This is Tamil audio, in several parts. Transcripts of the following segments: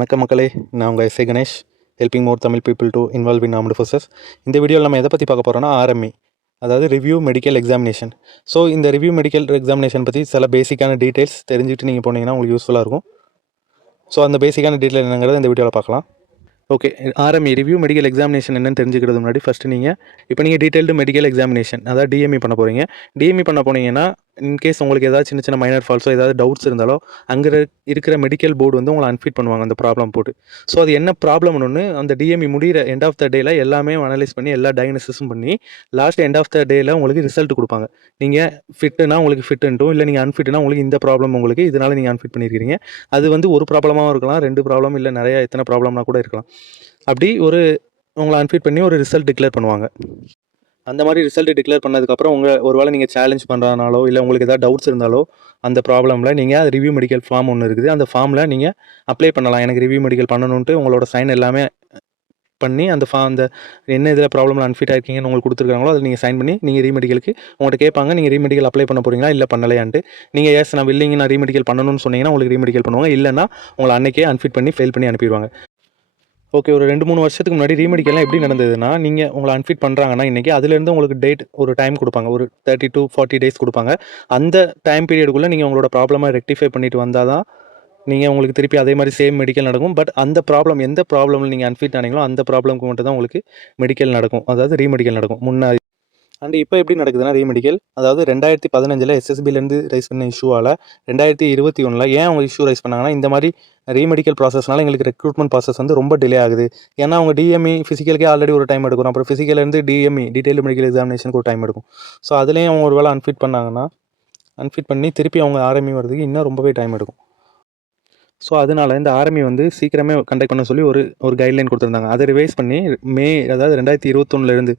வணக்கம் மக்களே, நான் உங்கள் SA Ganesh. Helping more Tamil people to involve in armed forces. இந்த வீடியோவில் நம்ம எதை பற்றி பார்க்க போகிறோம்னா ஆர்எம்இ, அதாவது ரிவ்யூ மெடிக்கல் எக்ஸாமினேஷன். ஸோ இந்த ரிவ்யூ மெடிக்கல் எக்ஸாமினேஷன் பற்றி சில பேசிக்கான டீட்டெயில்ஸ் தெரிஞ்சுட்டு நீங்கள் போனீங்கன்னா உங்களுக்கு யூஸ்ஃபுல்லாக இருக்கும். ஸோ அந்த பேசிக்கான டீட்டெயில் என்னங்கிறத இந்த வீடியோவில் பார்க்கலாம். Okay, RME review medical examination என்னன்னு தெரிஞ்சுக்கிறது முன்னாடி ஃபஸ்ட்டு நீங்கள் டீட்டெயில்டு மெடிக்கல் எக்ஸாமினேஷன், அதாவது டிஎம்இ பண்ண போகிறீங்க. டிஎம்இ பண்ண போனீங்கன்னா இன்கேஸ் உங்களுக்கு ஏதாவது சின்ன சின்ன மைனர் ஃபால்ஸோ ஏதாவது டவுட்ஸ் இருந்தாலோ அங்கே இருக்கிற மெடிக்கல் போர்டு வந்து உங்களை அன்ஃபிட் பண்ணுவாங்க அந்த ப்ராப்ளம் போட்டு. ஸோ அது என்ன ப்ராப்ளம்னு ஒன்று அந்த டிஎம்இ முடிகிற எண்ட் ஆஃப் த டேயில் எல்லாமே அனலைஸ் பண்ணி எல்லா டயக்னோசிஸும் பண்ணி லாஸ்ட் எண்ட் ஆஃப் த டேயில் உங்களுக்கு ரிசல்ட் கொடுப்பாங்க. நீங்கள் ஃபிட்டுனா உங்களுக்கு ஃபிட்டுன்ட்டும், இல்லை நீங்கள் அன்ஃபிட்னா உங்களுக்கு இந்த ப்ராப்ளம் உங்களுக்கு இதனால் நீங்கள் அன்ஃபிட் பண்ணியிருக்கிறீங்க. அது வந்து ஒரு ப்ராப்ளமாகவும் இருக்கலாம், 2 ப்ராப்ளம், இல்லை நிறையா எத்தனை ப்ராப்ளம்னா கூட இருக்கலாம். அப்படி உங்களை அன்ஃபிட் பண்ணி ஒரு ரிசல்ட் டிக்ளேர் பண்ணுவாங்க. அந்த மாதிரி ரிசல்ட் டிக்ளேர் பண்ணதுக்கப்புறம் ஒரு வேளை நீங்கள் சேலஞ்ச் பண்ணுறதுனாலோ இல்லை உங்களுக்கு ஏதாவது டவுட்ஸ் இருந்தாலோ அந்த ப்ராப்ளமில் நீங்கள் ரிவ்யூ மெடிக்கல் ஃபார்ம் ஒன்று இருக்குது, அந்த ஃபார்மில் நீங்கள் அப்ளை பண்ணலாம். எனக்கு ரிவ்யூ மெடிக்கல் பண்ணணுன்ட்டு உங்களோட சைன் எல்லாமே பண்ணி அந்த அந்த என்ன இதில் ப்ராப்ளமில் அன்ஃபிட் ஆகிருக்கீங்கன்னு உங்களுக்கு கொடுத்துருக்காங்களோ அதை நீங்கள் சைன் பண்ணி நீங்கள் ரீமெடிக்கலுக்கு உங்கள்கிட்ட கேட்பாங்க, நீங்கள் ரீமெடிக்கல் அப்ளை பண்ண போகிறீங்களா இல்லை பண்ணலையான்ட்டு. நீங்கள் நான் வில்லிங்க நான் ரீமெடிக்கல் பண்ணணும்னு சொன்னீங்கன்னா உங்களுக்கு ரீமெடிக்கல் பண்ணுவாங்க, இல்லைன்னா உங்களை அன்றைக்கே அன்ஃபிட் பண்ணி ஃபெயில் பண்ணி அனுப்பிடுவாங்க. ஓகே, ஒரு 2-3 வருஷத்துக்கு முன்னாடி ரீமெடிக்கல்லாம் எப்படி நடந்ததுன்னா, நீங்கள் உங்களை அன்ஃபிட் பண்ணுறாங்கன்னா இன்றைக்கி அதுலேருந்து உங்களுக்கு டேட் ஒரு டைம் கொடுப்பாங்க, ஒரு 30 to 40 days கொடுப்பாங்க. அந்த டைம் பீரியடுக்குள்ளே நீங்கள் உங்களோட ப்ராப்ளமை ரெக்டிஃபை பண்ணிட்டு வந்தால் தான் உங்களுக்கு திருப்பி அதே மாதிரி சேம் மெடிக்கல் நடக்கும். பட் அந்த ப்ராப்ளம் எந்த ப்ராப்ளமில் நீங்கள் அன்ஃபிட் ஆனீங்களோ அந்த ப்ராப்ளம்க்கு மட்டும் தான் உங்களுக்கு மெடிக்கல் நடக்கும், அதாவது ரீமெடிக்கல் நடக்கும் முன்னாடி. அண்ட் இப்போ எப்படி நடக்குதுன்னா ரீமெடிக்கல், அதாவது 2015 எஸ்எஸ்பிலேருந்து ரைஸ் பண்ண இஷ்யூவால் 2021 ஏன் அவங்க இஷ்யூ ரைஸ் பண்ணாங்கன்னா, இந்த மாதிரி ரீமெடிக்கல் ப்ராசஸ்னால எங்களுக்கு ரெக்ரூட்மெண்ட் ப்ராசஸ் வந்து ரொம்ப டிலே ஆகுது. ஏன்னா அவங்க டிஎம்இ ஃபிசிக்கலுக்கே ஆல்ரெடி ஒரு டைம் எடுக்கும், அப்புறம் ஃபிசிக்கலேருந்து டிஎம்இ டீட்டெயில்டு மெடிக்கல் எக்ஸாமினேஷனுக்கு ஒரு டைம் எடுக்கும். ஸோ அதுலேயும் அவங்க ஒரு வேளை அன்ஃபிட் பண்ணி திருப்பி அவங்க ஆர்எம்இ வரதுக்கு இன்னும் ரொம்பவே டைம் எடுக்கும். ஸோ அதனால் இந்த ஆர்எம்இ வந்து சீக்கிரமே கண்டக்ட் பண்ண சொல்லி ஒரு கைட்லைன் கொடுத்துருந்தாங்க. அதை ரிவைஸ் பண்ணி அதாவது 2021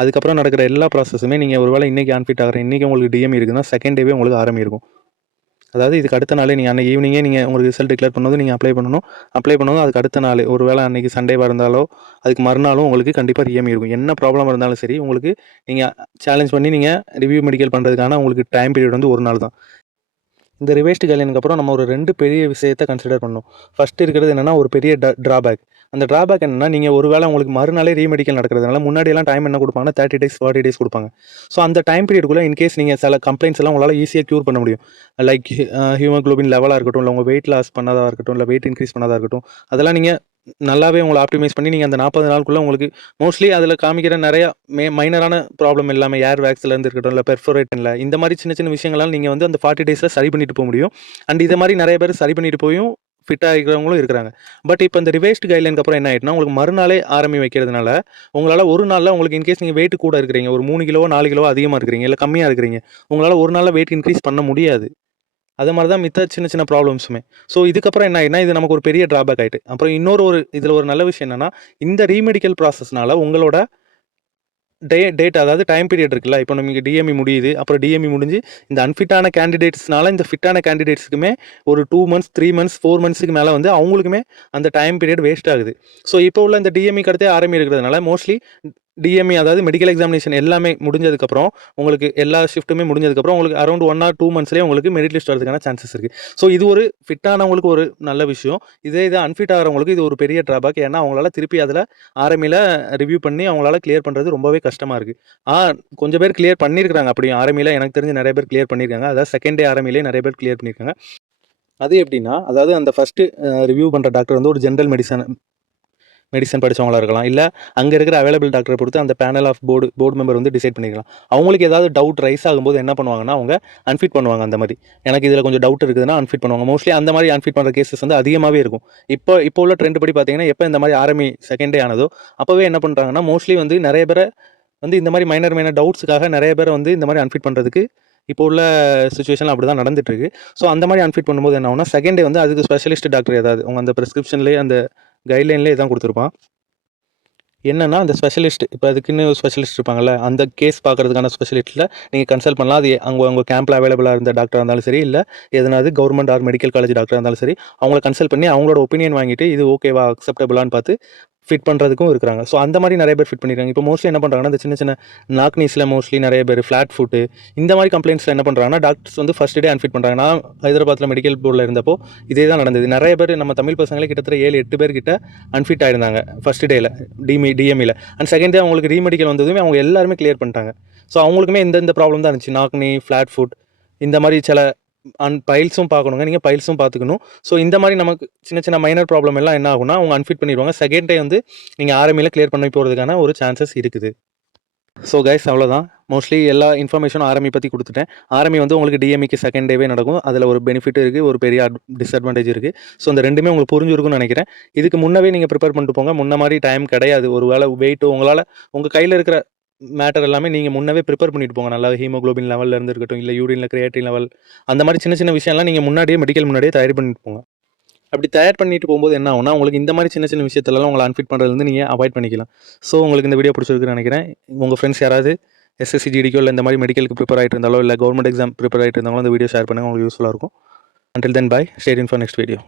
அதுக்கப்புறம் நடக்கிற எல்லா ப்ராசஸுமே நீங்கள் ஒரு வேளை இன்றைக்கி அன்ஃபிட் ஆகிற இன்றைக்கி உங்களுக்கு டிஎம்இ இருக்குன்னா செகண்ட் டேவே உங்களுக்கு ஆர்எம்இ இருக்கும். அதாவது இதுக்கு அடுத்த நாளே நீங்கள் அன்றைக்கி ஈவினிங்கே நீங்கள் உங்களுக்கு ரிசல்ட் டிக்ளேர் பண்ணது நீங்கள் அப்ளை பண்ணணும். அதுக்கு அடுத்த நாள் ஒரு வேளை அன்றைக்கி சண்டேவாக இருந்தாலோ அதுக்கு மறுநாளும் உங்களுக்கு கண்டிப்பாக டிஎம்இ இருக்கும். என்ன ப்ராப்ளம் இருந்தாலும் சரி உங்களுக்கு நீங்கள் சேலஞ்ச் பண்ணி நீங்கள் ரிவ்யூ மெடிக்கல் பண்ணுறதுக்கான உங்களுக்கு டைம் பீரியட் வந்து ஒரு நாள் தான். இந்த ரிவைஸ்டு கைட்லைனுக்கு அப்புறம் நம்ம ஒரு 2 பெரிய விஷயத்தை கன்சிடர் பண்ணணும். ஃபஸ்ட்டு இருக்கிறது என்னென்னா ஒரு பெரிய ட்ராபேக். அந்த ட்ராபேக் என்னென்னா, நீங்கள் ஒரு வேளை உங்களுக்கு மறுநாளே ரீமெடிக்கல் நடக்கிறதுனால முன்னாடியெல்லாம் டைம் என்ன கொடுப்பாங்கன்னா 30 days 40 days கொடுப்பாங்க. ஸோ அந்த டைம் பீரியடுக்குள்ளே இன்கேஸ் நீங்கள் சில கம்ப்ளைண்ட்ஸ் எல்லாம் உங்களால் ஈஸியாக க்யூர் பண்ண முடியும். லைக் ஹீமோக்ளோபின் லெவலாக இருக்கட்டும், இல்லை உங்கள் வெயிட் லாஸ் பண்ணதாக இருக்கட்டும், இல்லை வெயிட் இன்க்ரீஸ் பண்ணதாக இருக்கட்டும், அதெல்லாம் நீங்கள் நல்லாவே உங்களை ஆப்டிமைஸ் பண்ணி நீங்கள் அந்த 40 நாளுக்குள்ளே உங்களுக்கு மோஸ்ட்லி அதில் காமிக்கிற நிறையா மைனரான ப்ராப்ளம் எல்லாமே ஏர் வேக்ஸ்லேருந்து இருக்கட்டும், இல்லை பெர்ஃபோரேட்டில் இந்த மாதிரி சின்ன சின்ன விஷயங்கள்லாம் நீங்கள் வந்து அந்த 40 days சரி பண்ணிட்டு போக முடியும். அண்ட் இதை மாதிரி நிறைய பேர் சரி பண்ணிட்டு போயும் ஃபிட்டாக இருக்கிறவங்களும் இருக்கிறாங்க. பட் இப்போ இந்த ரிவைஸ்டு கைட்லைனுக்கு அப்புறம் என்ன ஆகிட்டுனா, உங்களுக்கு மறுநாளே ஆர்எம்இ வைக்கிறதுனால உங்களால் ஒரு நாளில் உங்களுக்கு இன்கேஸ் நீங்கள் வெயிட் கூட இருக்கிறீங்க, ஒரு 3 கிலோ 4 கிலோ அதிகமாக இருக்கிறீங்க, இல்லை கம்மியாக இருக்கிறீங்க, உங்களால் ஒரு நாளில் வெயிட் இன்க்ரீஸ் பண்ண முடியாது. அது மாதிரி தான் மித்த சின்ன சின்ன ப்ராப்ளம்ஸுமே. ஸோ இதுக்கப்புறம் என்ன ஆகிடுனா, இது நமக்கு ஒரு பெரிய ட்ராபேக் ஆகிட்டு. அப்புறம் இதில் ஒரு நல்ல விஷயம் என்னென்னா, இந்த ரீமெடிக்கல் ப்ராசஸ்னால உங்களோட டேட் அதாவது டைம் பீரியட் இருக்குல்ல, இப்போ நமக்கு டிஎம்இ முடியுது, அப்புறம் டிஎம்இ முடிஞ்சு இந்த அன்ஃபிட்டான கேண்டிடேட்ஸ்னால இந்த ஃபிட்டான கேண்டிடேட்ஸுக்குமே ஒரு 2 months 3 months 4 monthsக்கு மேலே வந்து அவங்களுக்குமே அந்த டைம் பீரியட் வேஸ்ட் ஆகுது. ஸோ இப்போ உள்ள இந்த டிஎம்இ அடுத்தே ஆர்எம்இ இருக்கிறதுனால மோஸ்ட்லி டிஎம்இ அதாவது மெடிக்கல் எக்ஸாமினேஷன் எல்லாமே முடிஞ்சதுக்கப்புறம் உங்களுக்கு எல்லா ஷிஃப்ட்டுமே முடிஞ்சதுக்கப்புறம் உங்களுக்கு அரௌண்ட் 1 or 2 monthsலேயே உங்களுக்கு மெரிட் லிஸ்ட் வரதுக்கான சான்சஸ் இருக்குது. ஸோ இது ஒரு ஃபிட்டானவங்களுக்கு ஒரு நல்ல விஷயம். இது அன்ஃபிட் ஆகிறவங்களுக்கு இது ஒரு பெரிய ட்ராபேக். ஏன்னா அவங்களால திருப்பி அதில் ஆர்எம்இயில் ரிவ்யூ பண்ணி அவங்களால கிளியர் பண்ணுறது ரொம்பவே கஷ்டமாக இருக்குது. கொஞ்சம் பேர் கிளியர் பண்ணியிருக்காங்க. அப்படியும் ஆர்எம்இயில் எனக்கு தெரிஞ்சு நிறைய பேர் கிளியர் பண்ணியிருக்காங்க. அதாவது செகண்ட் டே ஆர்எம்இலே நிறைய பேர் கிளியர் பண்ணியிருக்காங்க. அது எப்படின்னா, அதாவது அந்த ஃபஸ்ட்டு ரிவ்யூ பண்ணுற டாக்டர் வந்து ஒரு ஜென்ரல் மெடிசன் படித்தவங்களாக இருக்கலாம், இல்லை அங்கே இருக்கிற அவைலபிள் டாக்டரை பொறுத்து அந்த பேனல் ஆஃப் போர்டு மெம்பர் வந்து டிசைட் பண்ணிக்கலாம். அவங்களுக்கு ஏதாவது டவுட் ரைஸ் ஆகும்போது என்ன பண்ணுவாங்கன்னா, அவங்க அன்ஃபிட் பண்ணுவாங்க. அந்த மாதிரி எனக்கு இதில் கொஞ்சம் டவுட் இருக்குதுன்னா அன்ஃபிட் பண்ணுவாங்க. மோஸ்ட்லி அந்த மாதிரி அன்ஃபிட் பண்ணுற கேசஸ் வந்து அதிகமாகவே இருக்கும். இப்போ உள்ள ட்ரெண்ட் படி பார்த்தீங்கன்னா, எப்போ இந்த மாதிரி ஆர்எம்இ செகண்ட் டே ஆனதோ அப்போவே என்ன பண்ணுறாங்கன்னா, மோஸ்ட்லி வந்து நிறைய பேரை வந்து இந்த மாதிரி மைனர் டவுட்ஸுக்காக நிறைய பேரை வந்து இந்த மாதிரி அன்ஃபிட் பண்ணுறதுக்கு இப்போ உள்ள சுச்சுவேஷனில் அப்படி தான் நடந்துட்டுருக்கு. ஸோ அந்த மாதிரி அன்ஃபிட் பண்ணும்போது என்ன ஆகுனா, செகண்ட் டே வந்து அதுக்கு ஸ்பெஷலிஸ்ட் டாக்டர் ஏதாவது உங்கள் அந்த ப்ரிஸ்கிரிப்ஷன்லேயே அந்த கைட்லைன்லேயே தான் கொடுத்துருப்பான். என்னென்னா அந்த ஸ்பெஷலிஸ்ட் இப்போ அதுக்குன்னு ஸ்பெஷலிஸ்ட் இருப்பாங்கள்ல, அந்த கேஸ் பார்க்குறதுக்கான ஸ்பெஷலிஸ்ட்டில் நீங்கள் கன்சல்ட் பண்ணலாம். அது உங்கள் கேம்பில் அவைலபிளாக இருந்த டாக்டராக இருந்தாலும் சரி, இல்லை எதனாவது கவர்மெண்ட் ஆர் மெடிக்கல் காலேஜ் டாக்டராக இருந்தாலும் சரி, அவங்கள கன்சல்ட் பண்ணி அவங்களோட ஒப்பீனியன் வாங்கிட்டு இது ஓகேவா அக்செப்டபுளான்னு பார்த்து ஃபிட் பண்ணுறதுக்கும் இருக்கிறாங்க. ஸோ அந்த மாதிரி நிறைய பேர் ஃபிட் பண்ணியிருக்காங்க. இப்போ மோஸ்ட்லி என்ன பண்ணுறாங்கன்னா, இந்த சின்ன சின்ன நாக்னீஸில் மோஸ்ட்லி நிறைய பேர் ஃப்ளாட் ஃபுட்டு இந்த மாதிரி கம்ப்ளைண்ட்ஸில் என்ன பண்ணுறாங்கன்னா, டாக்டர்ஸ் வந்து ஃபஸ்ட் டே அன்ஃபிட் பண்ணுறாங்க. நான் ஹைதராபாத்தில் மெடிக்கல் போர்டில் இருந்தப்போ இதே தான் நடந்தது. நிறைய பேர் நம்ம தமிழ் பசங்களே கிட்டத்தட்ட 7-8 பேர் கிட்ட அன்ஃபிட் ஆயிருந்தாங்க ஃபஸ்ட் டேயில் டிஎம்இல. அண்ட் செகண்ட் டே அவங்களுக்கு ரீமெடிக்கல் வந்ததுமே அவங்க எல்லாருமே கிளியர் பண்ணிட்டாங்க. ஸோ அவங்களுக்குமே இந்த ப்ராப்ளம் தான் இருந்துச்சு. நாக்னி, ஃப்ளாட் ஃபுட் இந்த மாதிரி சில பைல்ஸும் பார்க்கணுங்க. நீங்கள் பைல்ஸும் பார்த்துக்கணும். ஸோ இந்த மாதிரி நமக்கு சின்ன சின்ன மைனர் ப்ராப்ளம் எல்லாம் என்ன ஆகும்னா அவங்க அன்ஃபிட் பண்ணிடுவாங்க. செகண்ட் டே வந்து நீங்கள் ஆர்எம்இல கிளியர் பண்ணி போகிறதுக்கான ஒரு சான்சஸ் இருக்குது. ஸோ கைஸ் அவ்வளோதான். மோஸ்ட்லி எல்லா இன்ஃபர்மேஷனும் ஆர்எம்இ பற்றி கொடுத்துட்டேன். ஆர்எம்இ வந்து உங்களுக்கு டிஎம்இக்கு செகண்ட் டேவே நடக்கும். அதில் ஒரு பெனிஃபிட் இருக்குது, ஒரு பெரிய டிஸ்அட்வான்டேஜ் இருக்குது. ஸோ இந்த ரெண்டுமே உங்களுக்கு புரிஞ்சிருக்கும்னு நினைக்கிறேன். இதுக்கு முன்னவே நீங்கள் ப்ரிப்பேர் பண்ணிட்டு போங்க. முன்ன மாதிரி டைம் கிடையாது. ஒரு வேளை வெயிட்டு உங்களால் உங்கள் கையில் இருக்கிற மேட்டர் எல்லாமே நீங்கள் முன்னவே ப்ரிப்பேர் பண்ணிட்டு போங்க. நல்லா ஹீமோக்ளோபின் லெவலில் இருந்து இருக்கட்டும், இல்லை யூரினில் கிரியேட்டின் லெவல், அந்த மாதிரி சின்ன சின்ன விஷயம்லாம் நீங்கள் மெடிக்கல் முன்னாடியே தயார் பண்ணிட்டு போங்க. அப்படி தயார் பண்ணிட்டு போகும்போது என்ன ஆகும்னா, உங்களுக்கு இந்த மாதிரி சின்ன சின்ன விஷயத்துலலாம் உங்களை அன்ஃபிட் பண்ணுறதுலேருந்து நீங்கள் அவாய்ட் பண்ணிக்கலாம். ஸோ உங்களுக்கு இந்த வீடியோ பிடிச்சிருக்குன்னு நினைக்கிறேன். உங்கள் ஃப்ரெண்ட்ஸ் யாராவது எஸ்எஸ்சி ஜிடிக்கோ இல்லை இந்த மாதிரி மெடிக்கலுக்கு ப்ரிப்பேர் ஆகிட்டு இருந்தாலோ இல்லை கவர்மெண்ட் எக்ஸாம் ப்ரிப்பேர் ஆகிட்டு இருந்தாலும் இந்த வீடியோ ஷேர் பண்ணுங்கள். உங்களுக்கு யூஸ்ஃபுல்லாக இருக்கும். Until then, bye. Stay tuned for next video.